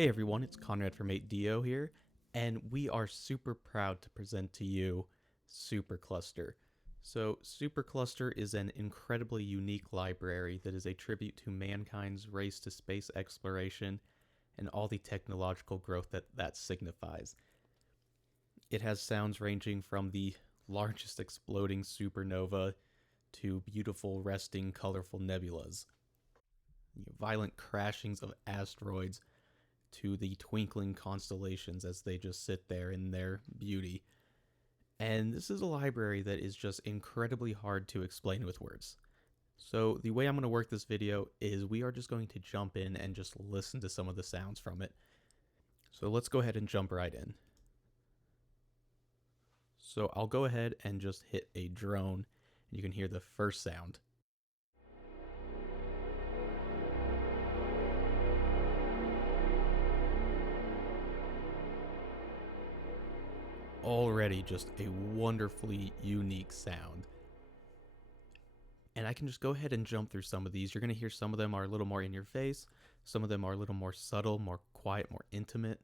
Hey everyone, it's Conrad from 8DO here, and we are super proud to present to you Supercluster. So, Supercluster is an incredibly unique library that is a tribute to mankind's race to space exploration and all the technological growth that signifies. It has sounds ranging from the largest exploding supernova to beautiful, resting, colorful nebulas, violent crashings of asteroids to the twinkling constellations as they just sit there in their beauty. And this is a library that is just incredibly hard to explain with words. So the way I'm going to work this video is we are just going to jump in and just listen to some of the sounds from it. So let's go ahead and jump right in. So I'll go ahead and just hit a drone, and you can hear the first sound. Already just a wonderfully unique sound. And I can just go ahead and jump through some of these. You're going to hear some of them are a little more in your face, some of them are a little more subtle, more quiet, more intimate.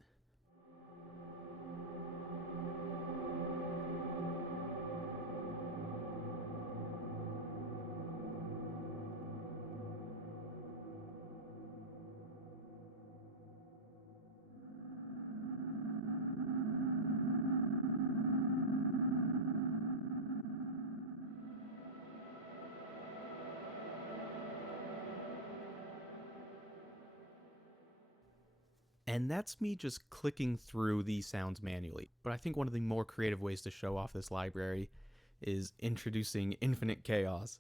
And that's me just clicking through these sounds manually. But I think one of the more creative ways to show off this library is introducing infinite chaos.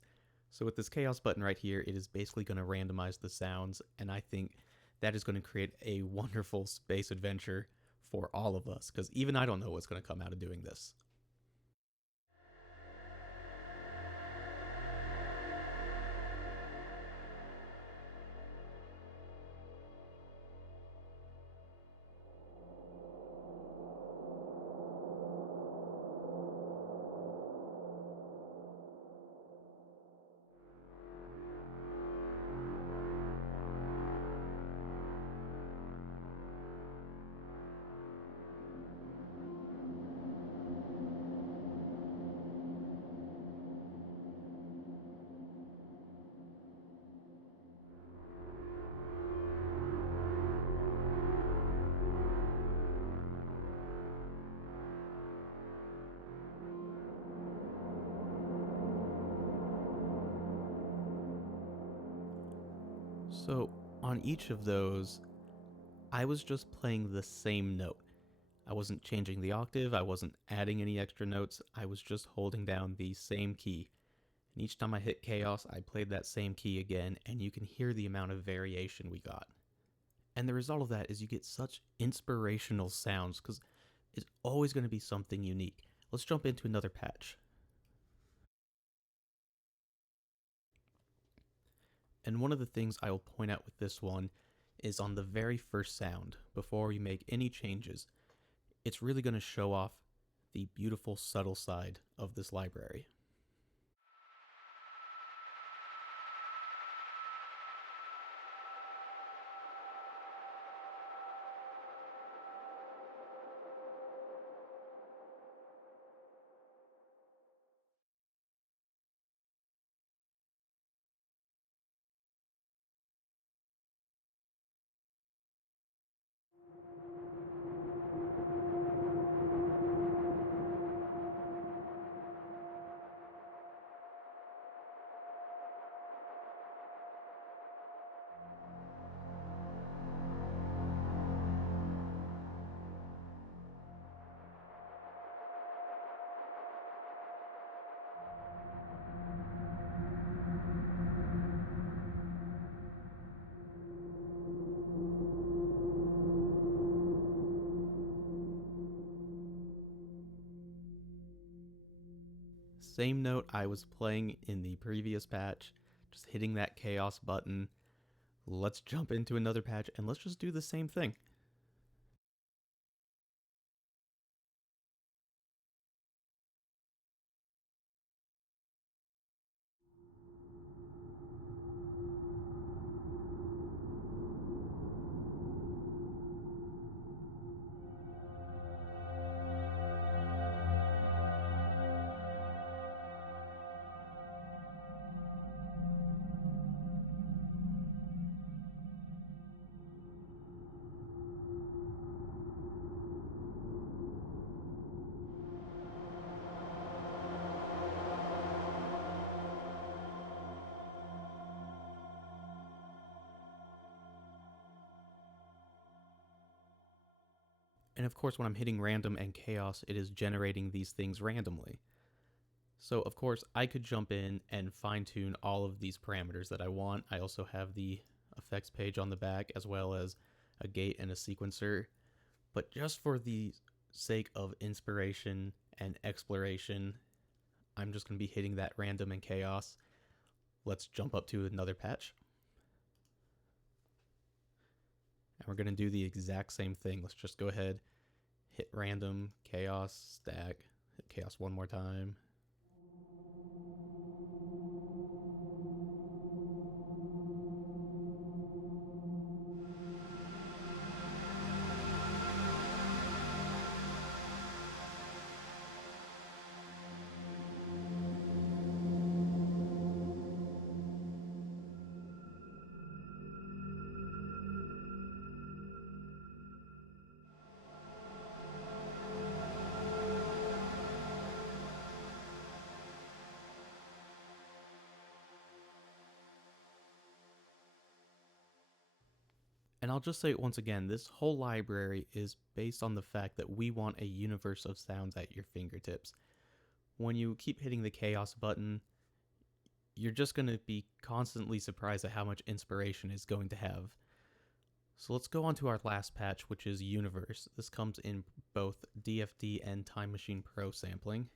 So with this chaos button right here, it is basically going to randomize the sounds, and I think that is going to create a wonderful space adventure for all of us, because even I don't know what's going to come out of doing this. So on each of those, I was just playing the same note. I wasn't changing the octave, I wasn't adding any extra notes, I was just holding down the same key. And each time I hit chaos, I played that same key again, and you can hear the amount of variation we got. And the result of that is you get such inspirational sounds, because it's always going to be something unique. Let's jump into another patch. And one of the things I will point out with this one is on the very first sound, before we make any changes, it's really going to show off the beautiful, subtle side of this library. Same note I was playing in the previous patch, just hitting that chaos button. Let's jump into another patch and let's just do the same thing. And of course, when I'm hitting random and chaos, it is generating these things randomly. So of course, I could jump in and fine tune all of these parameters that I want. I also have the effects page on the back, as well as a gate and a sequencer. But just for the sake of inspiration and exploration, I'm just going to be hitting that random and chaos. Let's jump up to another patch. And we're going to do the exact same thing. Let's just go ahead, hit random, chaos, stack, hit chaos one more time. And I'll just say it once again, this whole library is based on the fact that we want a universe of sounds at your fingertips. When you keep hitting the chaos button, you're just going to be constantly surprised at how much inspiration it's going to have. So let's go on to our last patch, which is Universe. This comes in both DFD and Time Machine Pro sampling.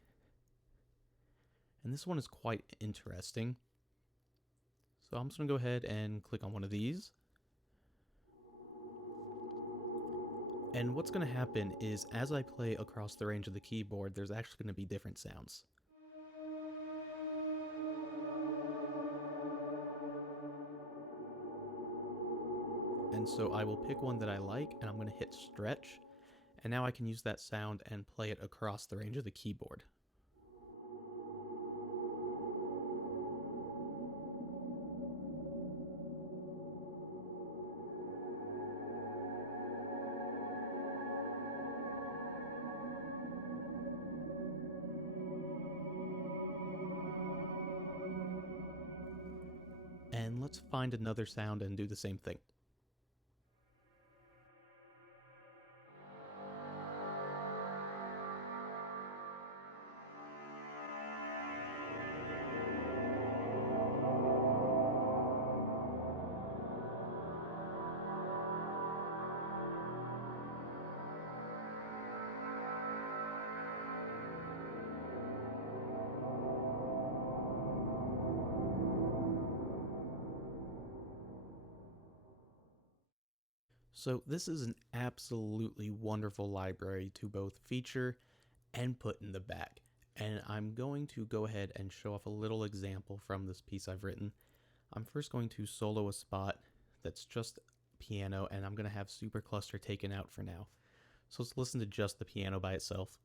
And this one is quite interesting. So I'm just going to go ahead and click on one of these. And what's going to happen is as I play across the range of the keyboard, there's actually going to be different sounds. And so I will pick one that I like, and I'm going to hit stretch, and now I can use that sound and play it across the range of the keyboard. And let's find another sound and do the same thing. So this is an absolutely wonderful library to both feature and put in the back. And I'm going to go ahead and show off a little example from this piece I've written. I'm first going to solo a spot that's just piano, and I'm going to have Supercluster taken out for now. So let's listen to just the piano by itself.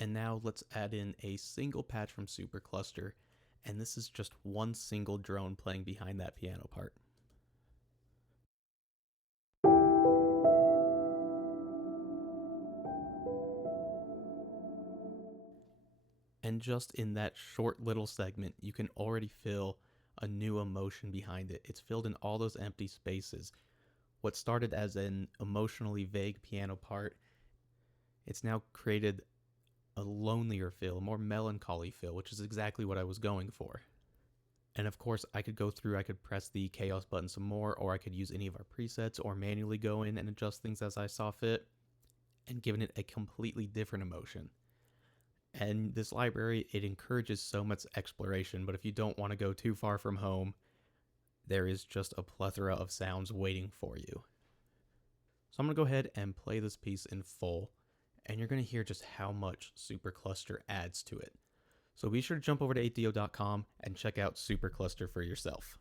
And now let's add in a single patch from Supercluster, and this is just one single drone playing behind that piano part. And just in that short little segment, you can already feel a new emotion behind it. It's filled in all those empty spaces. What started as an emotionally vague piano part, it's now created a lonelier feel, a more melancholy feel, which is exactly what I was going for. And of course, I could go through, I could press the chaos button some more, or I could use any of our presets, or manually go in and adjust things as I saw fit, and giving it a completely different emotion. And this library, it encourages so much exploration, but if you don't want to go too far from home, there is just a plethora of sounds waiting for you. So I'm going to go ahead and play this piece in full, and you're going to hear just how much Supercluster adds to it. So be sure to jump over to 8dio.com and check out Supercluster for yourself.